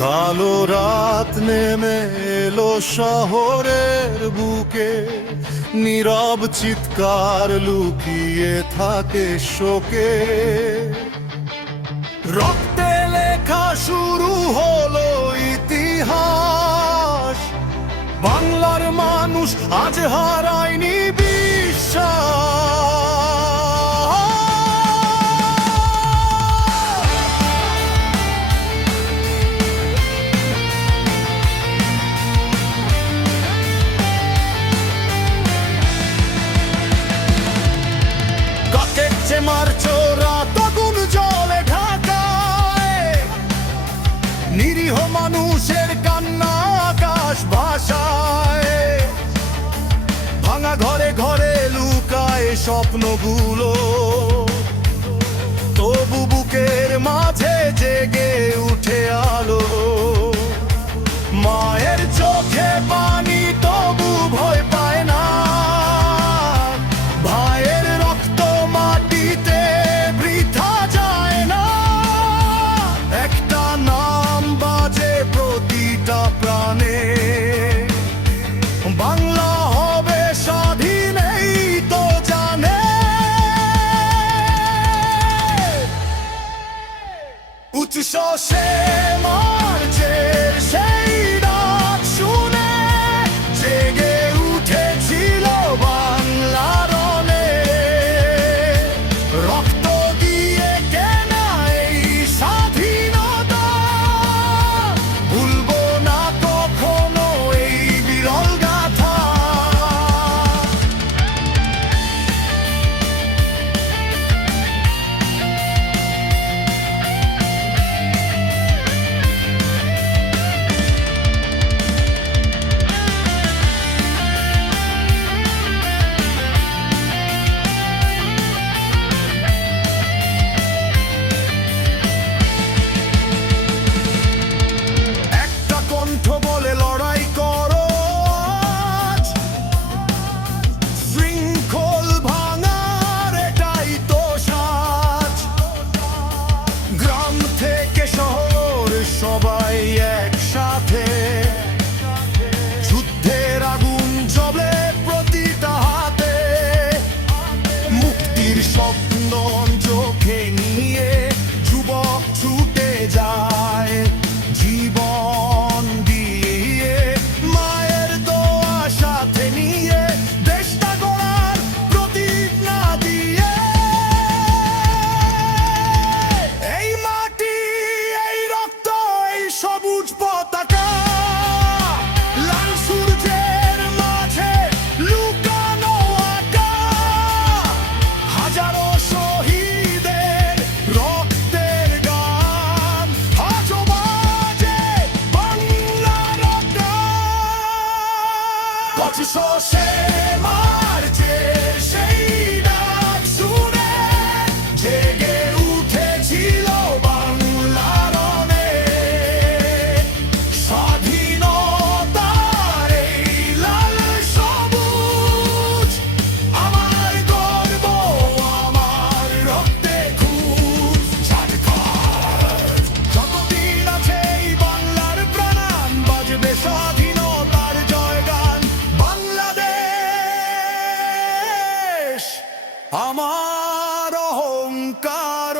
কালো রাত নেমে এলো শহরের বুকে, নীরব চিৎকার লুকিয়ে থাকে শোকে। রক্তে লেখা শুরু হলো ইতিহাস, বাংলার মানুষ আজ হারায়নি বিশ্বাস। মারছো রাত আগুন জলে ঢাকায়, নিরীহ মানুষের কান্না আকাশ ভাষায়। ভাঙা ঘরে ঘরে লুকায় স্বপ্নগুলো, তবু বুকের মাঝে জেগে উঠে আলো। মায়ের চোখে পানি তবু ভয় পায় না, ভাইয়ের রক্ত মাটিতে বৃথা যায় না। একটা নাম বাজে প্রতিটা প্রাণে, বাংলা হবে স্বাধীন এই তো জানে। উচ্ছ্বাসে মার্চের সেই ডাক শুনে জেগে উঠেছিল বাংলার অনেক। রক্ত দিয়ে কেনা এই স্বাধীনতা, ভুলবো না কখনো এই বিরল গাথা। একটা কণ্ঠ বলে লড়াই করো আজ, শৃঙ্খল ভাঙার এটাই তো সাজ। গ্রাম থেকে শহর সবাই একসাথে, যুদ্ধের আগুন জ্বলে প্রতিটা হাতে। মুক্তির স্বপ্ন চোখে নিয়ে যুবক ছুটে যায়, জীবন দিয়ে মায়ের দোয়া সাথে নিয়ে। দেশটা গড়ার প্রতিজ্ঞা দিয়ে, এই মাটি এই রক্ত এই সবুজ পতাকা, লাল সূর্যের মাঝে লুকানো আঁকা। হাজারো শহীদের রক্তের গান আজও বাজে বাংলার গান। পঁচিশে মার্চের সেই ডাক শুনে জেগে উঠেছিল বাংলার অনেক। স্বাধীনতার এই লাল সবুজ আমার গর্ব, আমার রক্তে খুঁজ। ঝাড়খণ্ড যতদিন আছে এই বাংলার প্রাণ, বাজবে স্বাধীনতার জয়গান। বাংলাদেশ আমার অহংকার।